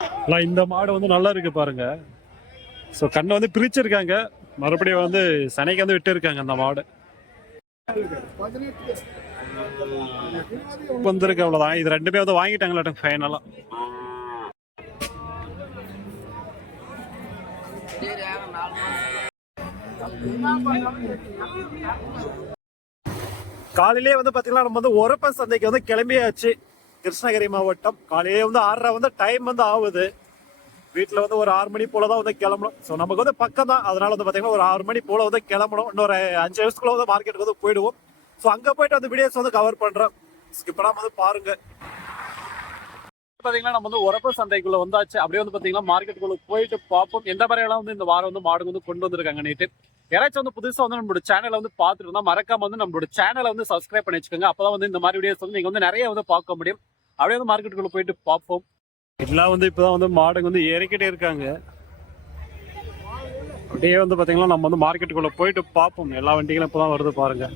இல்லை இந்த மாடு வந்து நல்லா இருக்கு பாருங்க. ஸோ கண்ணை வந்து பிரிச்சிருக்காங்க. மறுபடியும் வந்து சனைக்கு வந்து விட்டு இருக்காங்க அந்த மாடு. வந்திருக்கு அவ்வளோதான் இது ரெண்டுமே வந்து வாங்கிட்டாங்களாட்டும் ஃபைனலாக காலையிலேயே வந்து பார்த்தீங்கன்னா நம்ம வந்து உரப்ப சந்தைக்கு வந்து கிளம்பியாச்சு. கிருஷ்ணகிரி மாவட்டம். காலையிலே வந்து ஆறரை வந்து டைம் வந்து ஆகுது வீட்டில் வந்து ஒரு ஆறு மணி போல தான் வந்து கிளம்பணும். ஸோ நமக்கு வந்து பக்கம் தான் அதனால வந்து பார்த்தீங்கன்னா ஒரு ஆறு மணி போல வந்து கிளம்பணும். இன்னொரு அஞ்சு நிமிஷத்துக்குள்ள வந்து மார்க்கெட்டுக்கு வந்து போயிடுவோம். ஸோ அங்கே போயிட்டு அந்த வீடியோஸ் வந்து கவர் பண்ணுறோம் ஸ்கிப் பண்ணாமல் வந்து பாருங்க. பார்த்தீங்கன்னா நம்ம வந்து உரப்பு சந்தைக்குள்ள வந்தாச்சு. அப்படியே வந்து பார்த்தீங்கன்னா மார்க்கெட்டுக்குள்ள போயிட்டு பார்ப்போம். எந்த மாதிரியெல்லாம் வந்து இந்த வாரம் வந்து மாடு வந்து கொண்டு வந்திருக்காங்க நேற்று யாராச்சும் வந்து புதுசாக வந்து நம்மளோட சேனலை வந்து பார்த்துட்டு இருந்தால் மறக்காம வந்து நம்மளோட சேனலை வந்து சப்ஸ்கிரைப் பண்ணி வச்சுக்கோங்க. அப்பதான் வந்து இந்த மாதிரி வீடியோஸ் வந்து நீங்கள் வந்து நிறைய வந்து பார்க்க முடியும். அப்படியே வந்து மார்க்கெட்டுக்குள்ள போயிட்டு பார்ப்போம். எல்லாம் வந்து இப்பதான் வந்து மாடுங்க வந்து இறக்கிட்டே இருக்காங்க. அப்படியே வந்து பார்த்தீங்கன்னா நம்ம வந்து மார்க்கெட்டுக்குள்ள போயிட்டு பார்ப்போம். எல்லா வண்டிகளும் இப்போ தான் வருது பாருங்க.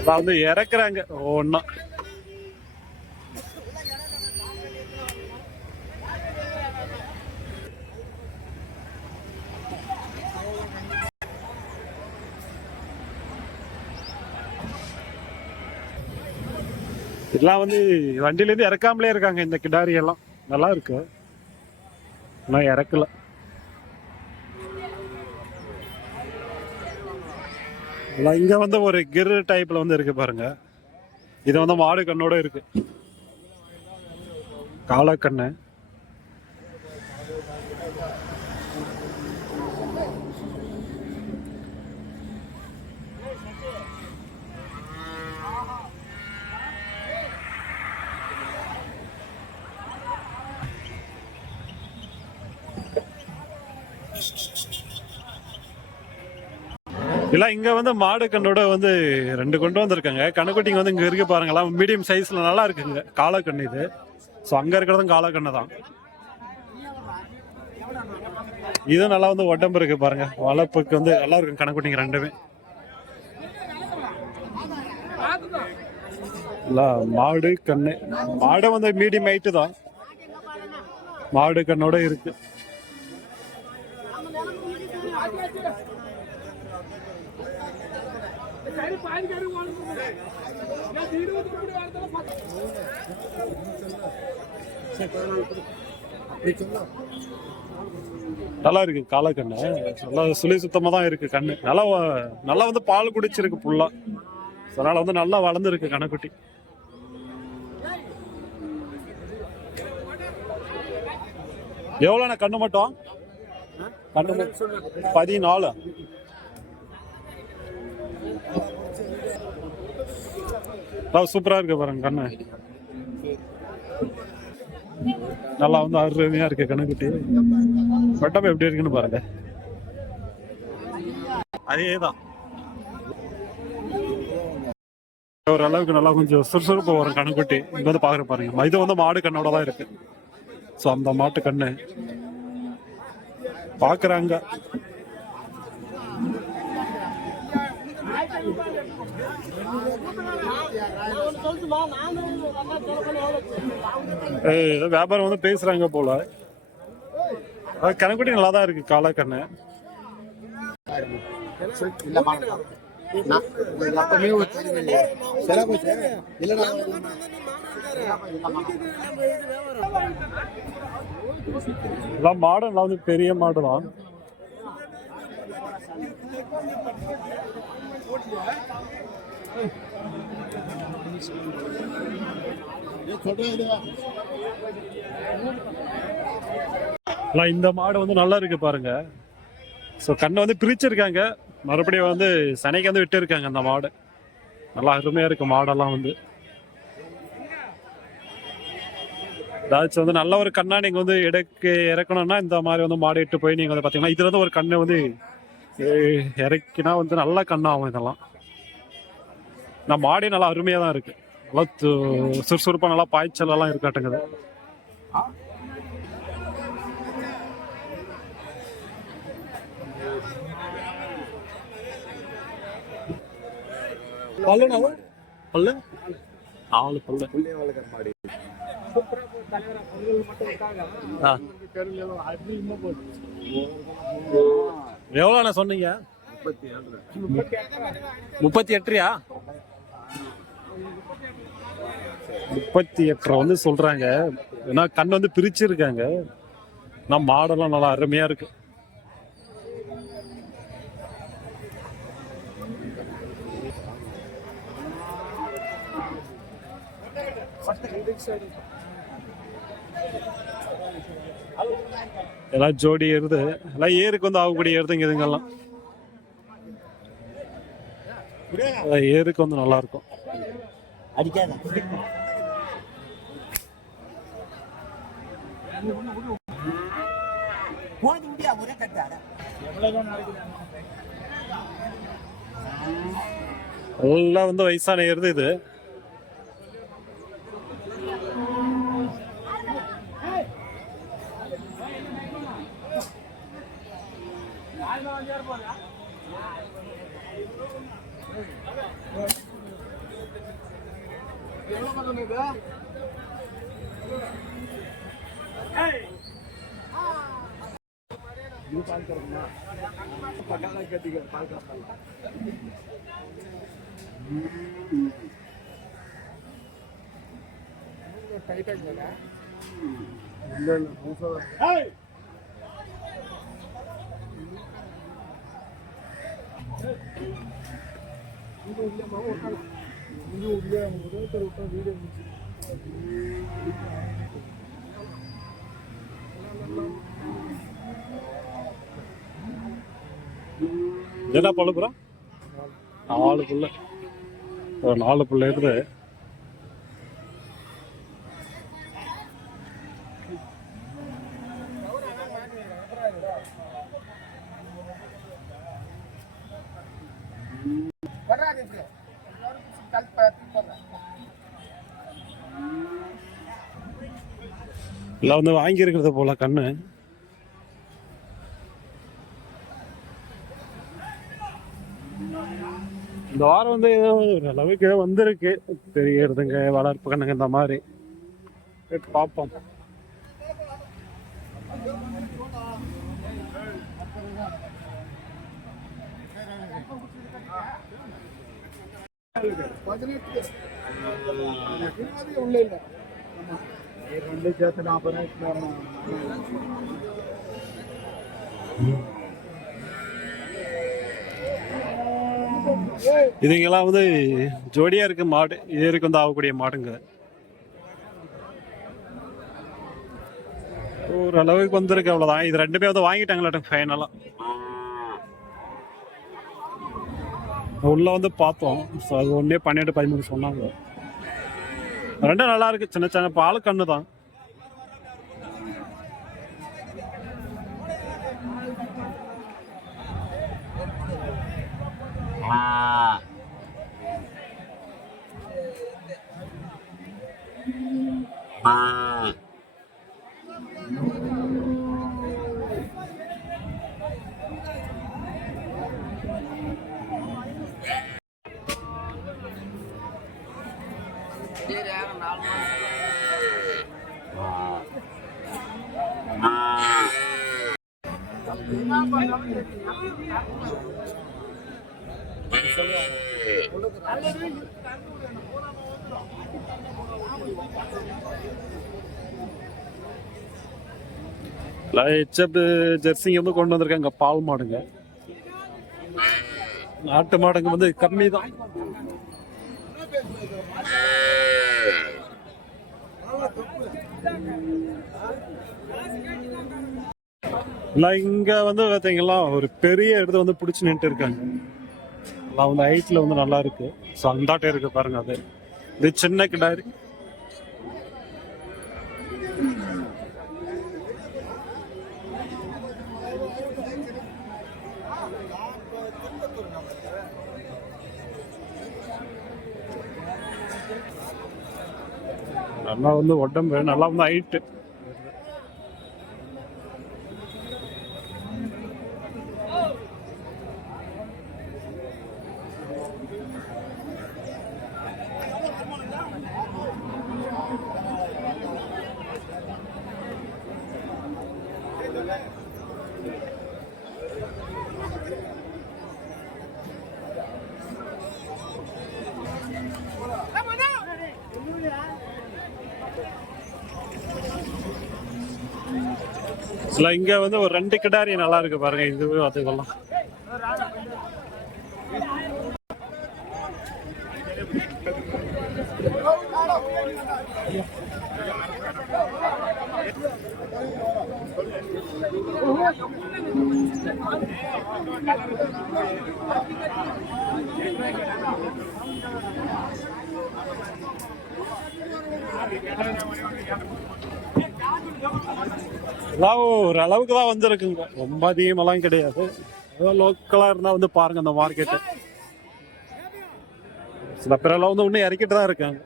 எல்லாம் வந்து இறக்குறாங்க. ஒவ்வொன்றா இதெல்லாம் வந்து வண்டியிலேருந்து இறக்காமலே இருக்காங்க இந்த கிடாரி எல்லாம் நல்லா இருக்கு. இன்னும் இறக்கல. இதெல்லாம் இங்க வந்து ஒரு கிர் டைப்ல வந்து இருக்கு பாருங்க. இது வந்து மாடு கண்ணோட இருக்கு. காலக்கண்ணு. இல்லை இங்கே வந்து மாடு கண்ணோட வந்து ரெண்டு கொண்டு வந்திருக்காங்க. கண்ணுக்குட்டிங்க வந்து இங்கே இருக்கு பாருங்களா மீடியம் சைஸில் நல்லா இருக்குங்க. காலக்கண்ணு இது. ஸோ அங்கே இருக்கிறதும் காலக்கண்ணு தான். இது நல்லா வந்து உடம்பு இருக்கு பாருங்க. வளர்ப்புக்கு வந்து நல்லா இருக்கும் கணக்குட்டிங்க ரெண்டுமே. மாடு கண்ணு. மாடு வந்து மீடியம் ஹைட்டு தான். மாடு கண்ணோட இருக்கு. நல்லா இருக்கு காலக்கண்ணு நல்லா சுழி சுத்தமா தான் இருக்கு கண்ணு. நல்லா நல்லா வந்து பால் குடிச்சிருக்கு புல்லா அதனால வந்து நல்லா வளர்ந்துருக்கு கணக்குட்டி எவ்வளோண்ணா கண்ணு மட்டும்? கண்ணு பதினாலு. பதினாலு சூப்பராக இருக்கு பாருங்க கண்ணு. நல்லா வந்து அருமையா இருக்கு கண்ணுக்குட்டி. பட்டம் எப்படி இருக்குன்னு பாருங்க. அதேதான். ஒரு அளவுக்கு நல்லா கொஞ்சம் சுறுசுறுப்பு வரும் கண்ணுக்குட்டி. இங்க வந்து பாக்குற பாருங்க. இது வந்து மாடு கண்ணோட தான் இருக்கு. ஸோ அந்த மாட்டு கண்ணு. பாக்குறாங்க. ஏதோ வியாபாரம் வந்து பேசுறாங்க போல. அது கணக்குட்டி நல்லா தான் இருக்கு காலா கண்ணு. மாடு நல்லா வந்து பெரிய மாடு தான் இந்த மாடு வந்து நல்லா இருக்கு பாருங்க. ஸோ கண்ணை வந்து பிரிச்சிருக்காங்க. மறுபடியும் வந்து சனைக்கு வந்து விட்டு இருக்காங்க அந்த மாடு. நல்லா அருமையா இருக்கு மாடெல்லாம் வந்து. ஏதாச்சும் வந்து நல்ல ஒரு கண்ணா நீங்க வந்து எடுக்க இறக்கணும்னா இந்த மாதிரி வந்து மாடு இட்டு போய் நீங்க வந்து பாத்தீங்கன்னா இதுல வந்து ஒரு கண்ணை வந்து இறக்கினா வந்து நல்ல கண்ணாகும் இதெல்லாம். நான் மாடே நல்லா அருமையா தான் இருக்கு. நல்லா து- சுறுசுறுப்பா நல்லா பாய்ச்சல் எல்லாம் இருக்காட்டுங்குது. பல்லு பல்லு? நாலு பல்லு. மாடு. ஆ. எவ்வளோண்ணா சொன்னீங்க? முப்பத்தி எட்டுரியா முப்பத்தி எட்டரை வந்து சொல்கிறாங்க ஏன்னா கண் வந்து பிரிச்சிருக்காங்க. ஆனால் மாடெல்லாம் நல்லா அருமையாக இருக்கு. எல்லாம் ஜோடி ஏறுது. எல்லாம் ஏருக்கு வந்து ஆகக்கூடிய ஏறுதுங்க இதுங்கெல்லாம். ஏருக்கு வந்து நல்லா இருக்கும் அடிக்காத. போது முடியா? ஒரே கட்டாட எல்லாம் வந்து வயசான ஏறுது இது என்ன பழப்புறம் நாலு பிள்ளை ஒரு நாலு பிள்ளை இருந்து இல்லை வந்து வாங்கியிருக்கிறது போல கண்ணு. இந்த வாரம் வந்து ஏதோ ஒரு அளவுக்கு வந்திருக்கு. தெரியறதுங்க வளர்ப்பு கண்ணுங்க இந்த மாதிரி. சரி, பார்ப்போம். பதினெட்டு உள்ளே இதுங்கெல்லாம் வந்து ஜோடியா இருக்கு மாடு இருக்கு வந்து ஆகக்கூடிய மாடுங்க. ஓரளவுக்கு வந்திருக்கு அவ்வளோதான் இது ரெண்டுமே வந்து வாங்கிட்டாங்களாட்டும் ஃபைனலாக உள்ளே வந்து பார்த்தோம். ஸோ அது ஒன்னே பன்னெண்டு பதிமூணு சொன்னாங்க. ரெண்டும் நல்லா இருக்கு சின்ன சின்ன. பால் கண்ணு தான். ஹெச்எப் ஜெர்சிங்க வந்து கொண்டு வந்திருக்காங்க. பால் மாடுங்க. நாட்டு மாடுங்க வந்து கம்மி தான் இங்க வந்து பாத்தீங்களா ஒரு பெரிய இடத்த வந்து பிடிச்சி நின்று இருக்காங்க. எல்லாம் வந்து ஹைட்டில் வந்து நல்லா இருக்கு. ஸோ அந்தாட்டே இருக்கு பாருங்க அது. இது சின்ன கிடாரி நல்லா வந்து உடம்பு நல்லா வந்து ஹைட்டு சில இங்க வந்து ஒரு ரெண்டு கிடாரி நல்லா இருக்கு பாருங்க இது அதுக்கெல்லாம் எல்லாம் ஒரு அளவுக்கு தான் வந்திருக்குங்க. ரொம்ப அதிகமெல்லாம் கிடையாது. ஏதோ லோக்கலாக இருந்தால் வந்து பாருங்க அந்த மார்க்கெட்டு சில பேரெல்லாம் வந்து இன்னும் இறக்கிட்டு தான் இருக்காங்க.